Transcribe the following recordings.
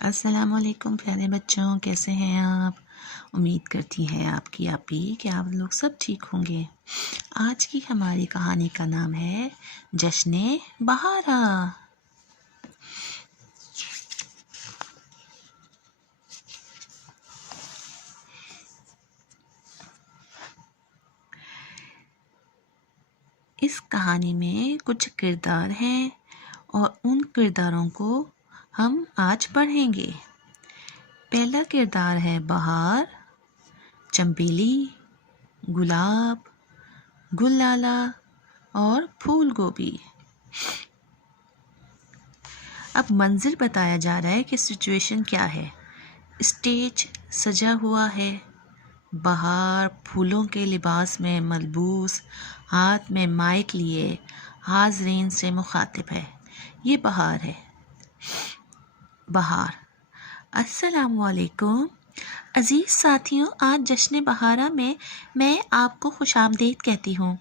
السلام علیکم پیارے بچوں، کیسے ہیں آپ؟ امید کرتی ہیں آپ کی آپی کہ آپ لوگ سب ٹھیک ہوں گے۔ آج کی ہماری کہانی کا نام ہے جشن بہارا۔ اس کہانی میں کچھ کردار ہیں اور ان کرداروں کو ہم آج پڑھیں گے۔ پہلا کردار ہے بہار، چمبیلی، گلاب، گل لالا اور پھول گوبھی۔ اب منظر بتایا جا رہا ہے کہ سچویشن کیا ہے۔ اسٹیج سجا ہوا ہے، بہار پھولوں کے لباس میں ملبوس، ہاتھ میں مائک لیے حاضرین سے مخاطب ہے۔ یہ بہار ہے۔ بہار: السلام علیکم عزیز ساتھیوں، آج جشن بہارا میں آپ کو خوش آمدید کہتی ہوں۔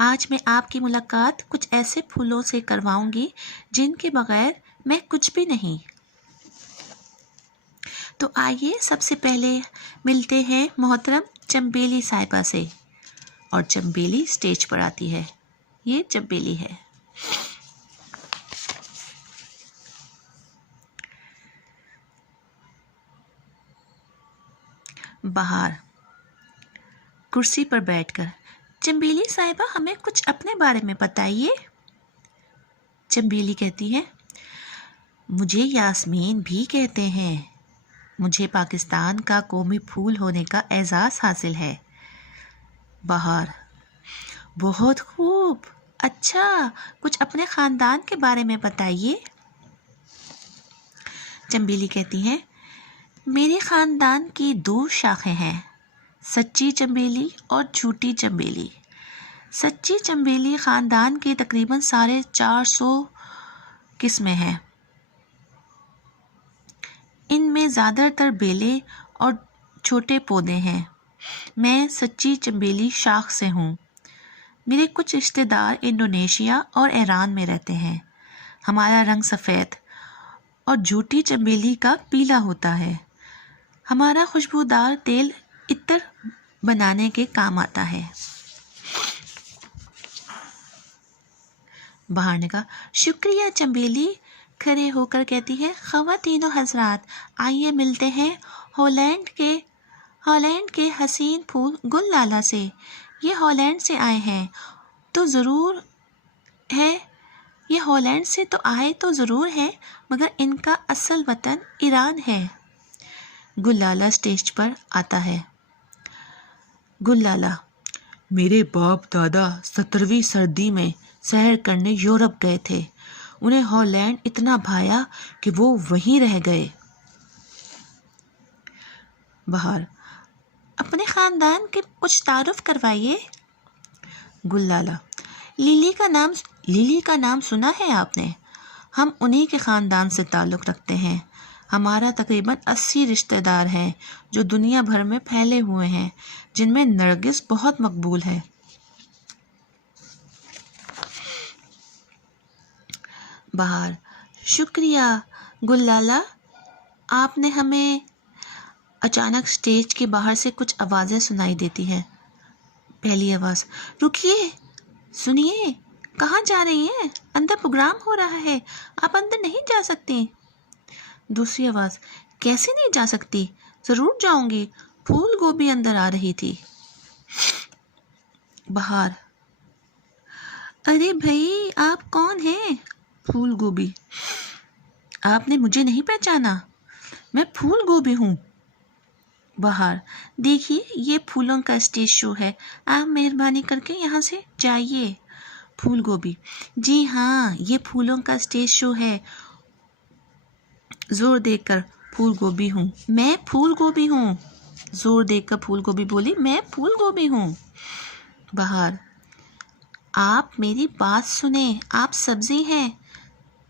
آج میں آپ کی ملاقات کچھ ایسے پھولوں سے کرواؤں گی جن کے بغیر میں کچھ بھی نہیں۔ تو آئیے سب سے پہلے ملتے ہیں محترم چمبیلی صاحبہ سے، اور چمبیلی سٹیج پر آتی ہے۔ یہ چمبیلی ہے۔ بہار کرسی پر بیٹھ کر: چمبیلی صاحبہ، ہمیں کچھ اپنے بارے میں بتائیے۔ چمبیلی کہتی ہے: مجھے یاسمین بھی کہتے ہیں۔ مجھے پاکستان کا قومی پھول ہونے کا اعزاز حاصل ہے۔ بہار: بہت خوب، اچھا کچھ اپنے خاندان کے بارے میں بتائیے۔ چمبیلی کہتی ہے: میرے خاندان کی 2 شاخیں ہیں، سچی چمبیلی اور جھوٹی چمبیلی۔ سچی چمبیلی خاندان کی تقریباً 450 قسمیں ہیں۔ ان میں زیادہ تر بیلیں اور چھوٹے پودے ہیں۔ میں سچی چمبیلی شاخ سے ہوں۔ میرے کچھ رشتہ دار انڈونیشیا اور ایران میں رہتے ہیں۔ ہمارا رنگ سفید اور جھوٹی چمبیلی کا پیلا ہوتا ہے۔ ہمارا خوشبودار تیل عطر بنانے کے کام آتا ہے۔ بہار نے کہا: شکریہ چمبیلی۔ کھڑے ہو کر کہتی ہے: خواتین و حضرات، آئیے ملتے ہیں ہالینڈ کے حسین پھول گل لالا سے۔ یہ ہالینڈ سے آئے ہیں تو ضرور ہے، یہ ہالینڈ سے تو آئے تو ضرور ہے، مگر ان کا اصل وطن ایران ہے۔ گل لالا سٹیج پر آتا ہے۔ گل لالا: میرے باپ دادا 17ویں صدی میں سیر کرنے یورپ گئے تھے۔ انہیں ہالینڈ اتنا بھایا کہ وہ وہیں رہ گئے۔ بہار: اپنے خاندان کے کچھ تعارف کروائیے۔ گل لالا: لیلی کا نام سنا ہے آپ نے؟ ہم انہی کے خاندان سے تعلق رکھتے ہیں۔ ہمارا تقریباً 80 رشتہ دار ہیں جو دنیا بھر میں پھیلے ہوئے ہیں، جن میں نرگس بہت مقبول ہے۔ بہار: شکریہ گل لالا، آپ نے ہمیں۔ اچانک سٹیج کے باہر سے کچھ آوازیں سنائی دیتی ہیں۔ پہلی آواز: رکیے، سنیے، کہاں جا رہی ہیں؟ اندر پروگرام ہو رہا ہے، آپ اندر نہیں جا سکتی۔ دوسری آواز: کیسے نہیں جا سکتی؟ ضرور جاؤں گی، پھول گوبھی اندر آ رہی تھی۔ بہار: ارے بھائی، آپ کون ہیں؟ پھول گوبھی: آپ نے مجھے نہیں پہچانا، میں پھول گوبھی ہوں۔ بہار: دیکھیے، یہ پھولوں کا اسٹیج شو ہے، آپ مہربانی کر کے یہاں سے جائیے۔ پھول گوبھی: جی ہاں، یہ پھولوں کا اسٹیج شو ہے۔ زور دے کر پھول گوبھی ہوں، میں پھول گوبھی ہوں۔ زور دے کر پھول گوبھی بولی، میں پھول گوبھی ہوں۔ بہار: آپ میری بات سنیں، آپ سبزی ہیں۔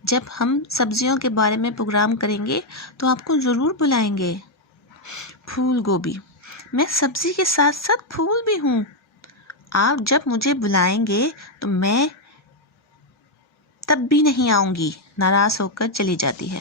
جب ہم سبزیوں کے بارے میں پروگرام کریں گے تو آپ کو ضرور بلائیں گے۔ پھول گوبھی: میں سبزی کے ساتھ ساتھ پھول بھی ہوں۔ آپ جب مجھے بلائیں گے تو میں تب بھی نہیں آؤں گی۔ ناراض ہو کر چلی جاتی ہے۔